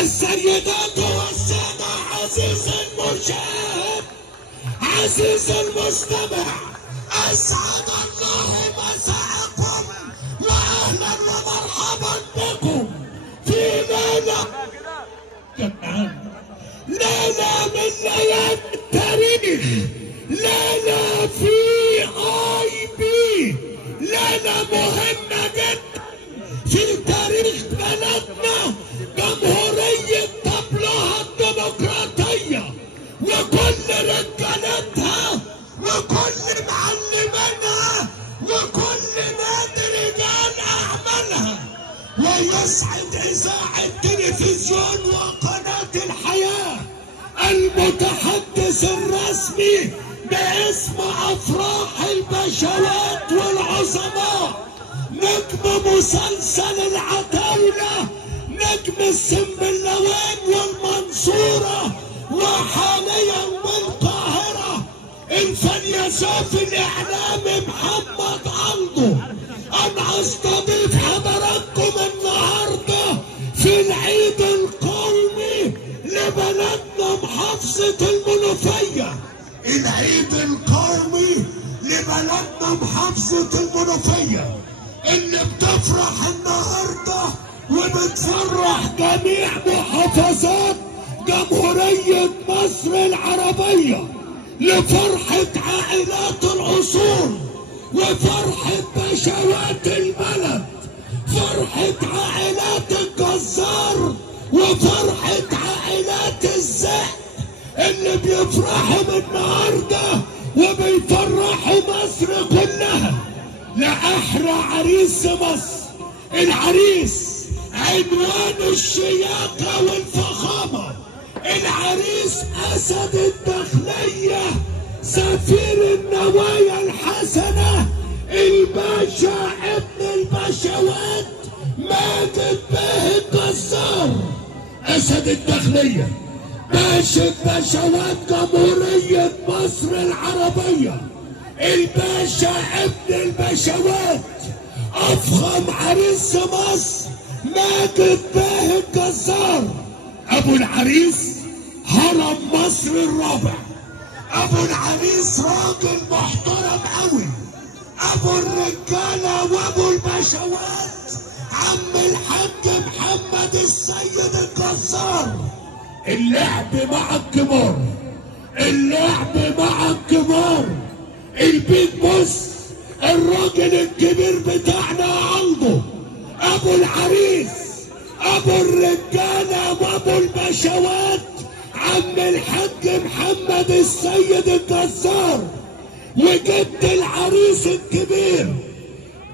السيدات والسادة، عزيز المشاهد، عزيز المستمع، أسعد الله مساءكم وأهلا ومرحبا بكم في ليلة من ليالي التاريخ، ليلة في ليلة مهمة جدا في تاريخ بلدنا، جمهورية طبلها الديمقراطية، وكل رجالتها وكل معلمينها وكل نادي رجال أعمالها. ويسعد إذاعة التلفزيون وقناة الحياة المتحدث الرسمي باسم أفراح البشوات والعظماء، نجم مسلسل العتاولة، نجم السنبلاوين والمنصورة، وحاليا بالقاهرة الفيلسوف الإعلامي محمد عمدو. أنا أستضيف حضراتكم النهارده في العيد القومي لبلدنا محافظة المنوفية، العيد القومي لبلدنا محافظة المنوفية اللي بتفرح النهارده وبتفرح جميع محافظات جمهورية مصر العربية، لفرحة عائلات الأصول وفرحة بشوات البلد، فرحة عائلات الجزار وفرحة عائلات الزهد اللي بيفرحوا النهارده وبيفرحوا مصر كلها. لأحلى عريس مصر، العريس عنوان الشياكة والفخامة، العريس أسد الداخلية، سفير النوايا الحسنة، الباشا ابن البشوات ماجد بيه الجزار. أسد الداخلية، باشا البشوات جمهورية مصر العربية، الباشا ابن البشوات، أفخم عريس مصر ماجد بيه الجزار. أبو العريس هرم مصر الرابع، أبو العريس راجل محترم أوي، أبو الرجالة وأبو البشوات عم الحاج محمد السيد الجزار. اللعب مع الكبار، اللعب مع الكبار. البيت بص، الراجل الكبير بتاعنا عمدو، أبو العريس، أبو الرجالة وأبو البشوات عم الحاج محمد السيد الجزار، وجد العريس الكبير،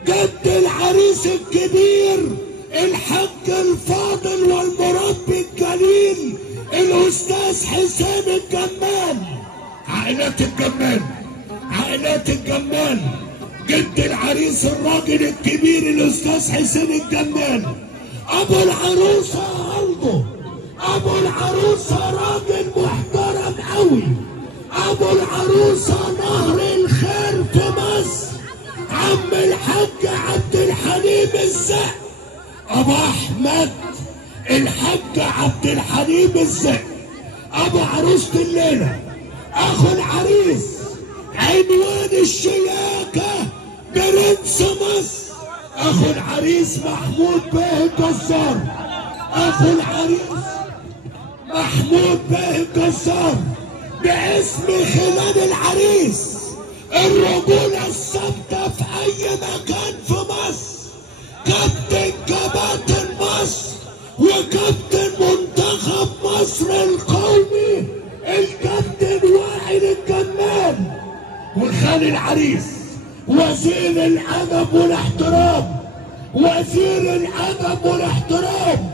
جد العريس الكبير الحاج الفاضل والمربي الجليل الأستاذ حسين الجمال. عائلات الجمال، عائلات الجمال، جد العريس الراجل الكبير الأستاذ حسين الجمال. أبو العروسة عمدو، أبو العروسة راجل محترم أوي، أبو العروسة نهر الخير في مصر، عم الحاج عبد الحليم الزق. أبو أحمد الحاج عبد الحليم الزق، أبو عروسة الليلة، أخو العريس، عنوان الشياكة برنس مصر، أخو العريس محمود بيه الجزار، أخو العريس محمود بيه الجزار باسم خلال العريس، الرجولة الثابتة في أي مكان في مصر، كابتن كباتن مصر وكابتن منتخب مصر القومي الكابتن وائل الجمال. وخال العريس وزير الأدب والاحترام، وزير الأدب والاحترام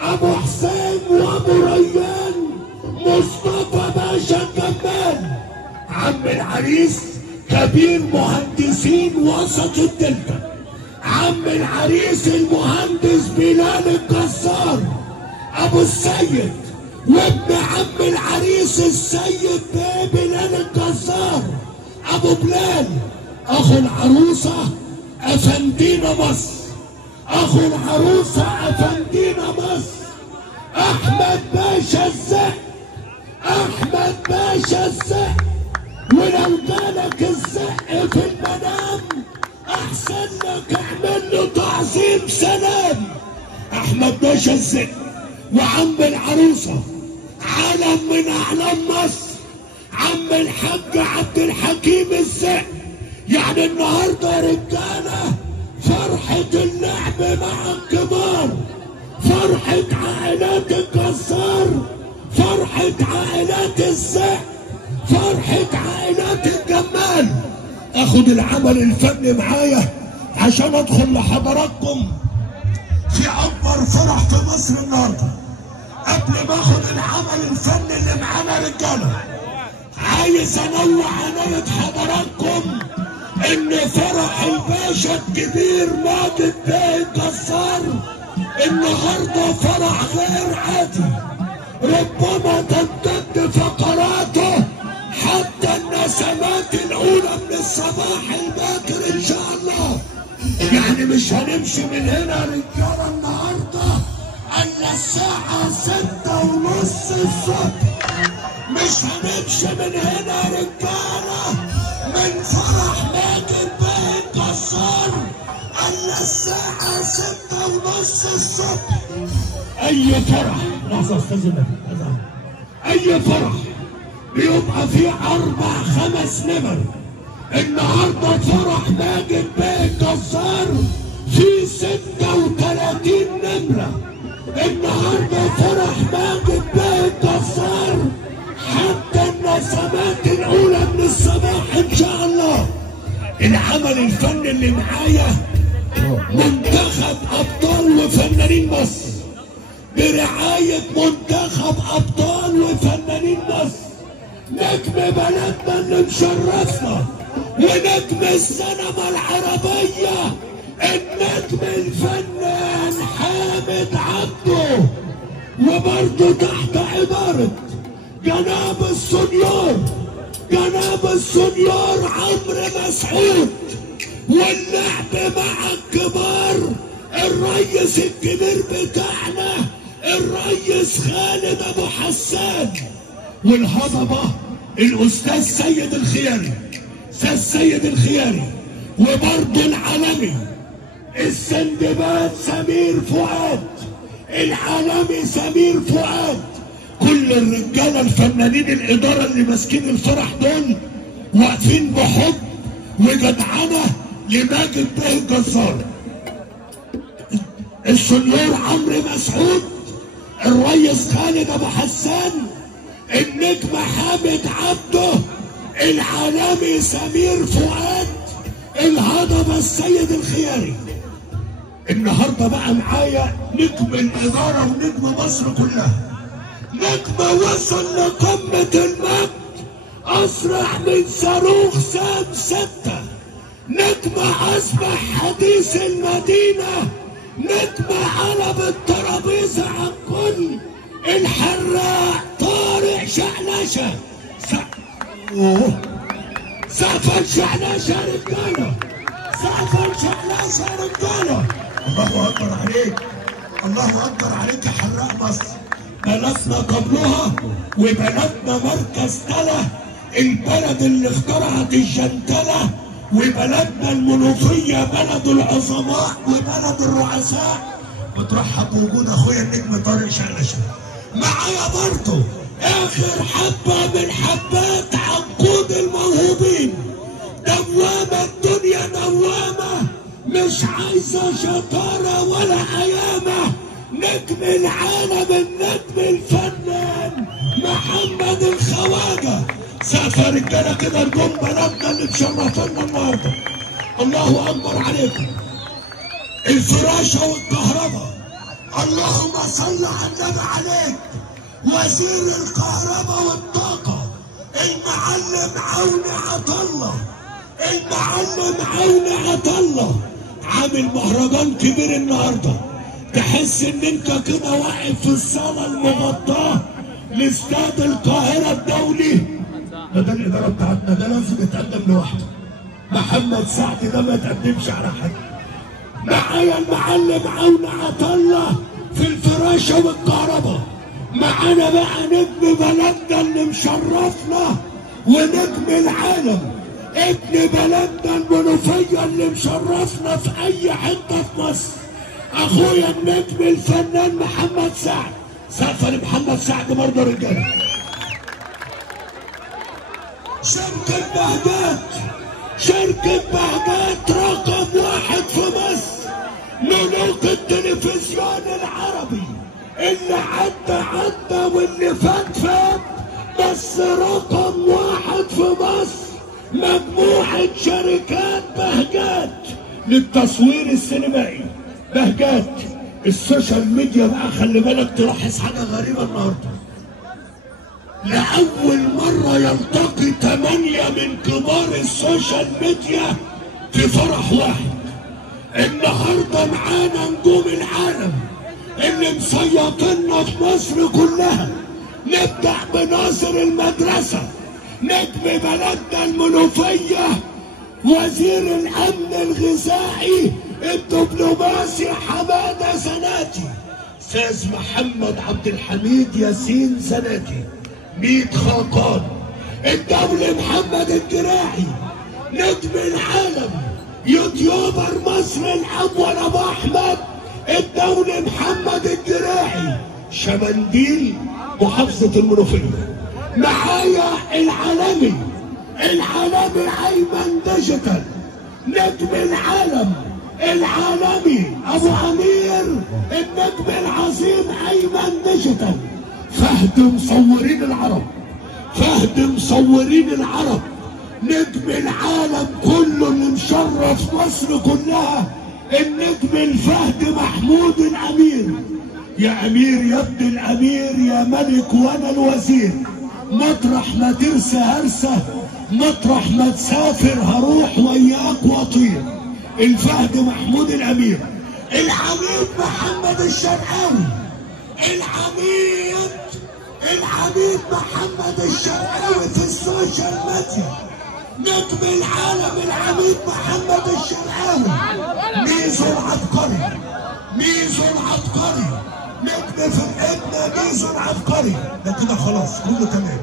أبو حسين وأبو ريان مصطفى باشا الجمال. عم العريس كبير مهندسين وسط الدلتا، عم العريس المهندس بلال الجزار أبو السيد، وابن عم العريس السيد بلال الجزار أبو بلال. أخو العروسة أفندينا مصر، أخو العروسة أفندينا مصر، احمد باشا الزق، احمد باشا الزق. ولو جالك الزق في المنام احسن لك اعمل له تعظيم سلام. احمد باشا الزق وعم العروسه علم من اعلام مصر، عم الحاج عبد الحكيم الزق. يعني النهارده يا رجاله فرحه اللعب مع الكبار، فرحه عائلات الجزار، فرحه عائلات الزق، فرحه عائلات الجمال. اخد العمل الفني معايا عشان ادخل لحضراتكم في اكبر فرح في مصر النهارده. قبل ما اخد العمل الفني اللي معانا رجاله، عايز انوع عناية حضراتكم ان فرح الباشا الكبير ماجد بيه الجزار النهارده فرح غير عادي. ربما تمتد فقراته حتى النسمات الاولى من الصباح الباكر ان شاء الله. يعني مش هنمشي من هنا رجاله النهارده الا الساعه 6:30 الصبح. مش هنمشي من هنا رجاله من فرح ماجد بيه الجزار الا الساعه 6:30 الصبح. اي فرح لحظه استاذ النبي، اي فرح بيبقى فيه 4-5 نمر. النهارده فرح ماجد بيه الجزار فيه 36 نمره. النهارده فرح ماجد بيه الجزار حتى النسمات الاولى من الصباح ان شاء الله. العمل الفني اللي معايا منتخب ابطال وفنانين مصر برعايه منتخب ابطال وفنانين مصر. نجم بلدنا اللي مشرفنا ونجم السينما العربيه النجم الفنان حامد عبده، وبرضه تحت عباره جناب السنيور، جناب السنيور عمرو مسعود. واللعب مع الكبار الريس الكبير بتاعنا الريس خالد ابو حسان، والهضبه الاستاذ سيد الخياري، استاذ سيد الخياري. وبرضه العالمي السندباد سمير فؤاد، العالمي سمير فؤاد. كل الرجاله الفنانين الاداره اللي ماسكين الفرح دول واقفين بحب وجدعنه لماجد بيه الجزار. السنيور عمرو مسعود، الريس خالد ابو حسان، النجم حامد عبده، العالمي سمير فؤاد، الهضبه السيد الخياري. النهارده بقى معايا نجم الاداره ونجم مصر كلها، نجم وصل لقمه المجد اسرع من صاروخ سام 6، نجم اصبح حديث المدينه، نجم قلب الترابيزه على الكل، الحراق طارق شعلشه. سقف شعلشه يا رجاله، سقف شعلشه يا رجاله. الله اكبر عليك، الله اكبر عليك يا حراق مصر. بلدنا قبلها وبلدنا مركز تلا، البلد اللي اخترعت الجنتله، وبلدنا المنوفيه بلد العظماء وبلد الرؤساء. بترحب بوجود اخويا النجم طارق شعلشه معايا برضه. اخر حبه من حبات عنقود الموهوبين. دوامه الدنيا دوامه مش عايزه شطاره ولا عيامه. نجم العالم النجم الفنان محمد الخواجه. سافر رجاله كده نجوم بلدنا اللي مشرفينا النهارده. الله اكبر عليكم. الفراشه والكهرباء، اللهم صل على النبي عليك. وزير الكهرباء والطاقه المعلم عوني عطله، المعلم عوني عطله عامل مهرجان كبير النهارده. تحس ان انت كده واقف في الصاله المغطاه لاستاد القاهره الدولي. ده الاداره بتاعتنا، ده لازم يتقدم لوحده. محمد سعد ده ما يتقدمش على حد. معايا المعلم عوني عطله في الفراشه والكهرباء. معانا بقى نجم بلدنا اللي مشرفنا ونجم العالم، ابن بلدنا المنوفية اللي مشرفنا في اي حته في مصر، اخويا النجم الفنان محمد سعد. سقفه لمحمد سعد برضه رجاله. شركة بهجات رقم 1 في مصر، ملوك التلفزيون العربي، اللي عدى واللي فات، بس رقم 1 في مصر. مجموعة شركات بهجات للتصوير السينمائي. بهجات السوشيال ميديا بقى، خلي بالك تلاحظ حاجة غريبة النهارده. لأول مرة يلتقي 8 من كبار السوشيال ميديا في فرح واحد. النهارده معانا نجوم العالم اللي مسيطرنا في مصر كلها. نبدأ بناصر المدرسة، نجم بلدنا المنوفية، وزير الأمن الغذائي الدبلوماسي حمادة زناتي، أستاذ محمد عبد الحميد ياسين زناتي، 100 خاقان، الدولي محمد الجراحي، نجم العالم، يوتيوبر مصر الأول أبو أحمد، الدولي محمد الجراحي، شمنديل محافظة المنوفية. معايا العالمي أيمن ديجيتال، نجم العالم العالمي أبو أمير، النجم العظيم أيمن ديجيتال. فهد مصورين العرب، نجم العالم كله اللي مشرف مصر كلها، النجم الفهد محمود الأمير. يا أمير يا ابن الأمير يا ملك وأنا الوزير، مطرح ما ترسى هرسة، مطرح ما تسافر هروح وياك وأطير. الفهد محمود الأمير. العميد محمد الشرقاوي، العميد محمد الشرقاوي في السوشيال ميديا، نجم العالم العميد محمد الشرقاوي، ميزو العبقري، نجم فرقتنا ميزو العبقري. ده كده خلاص كله تمام.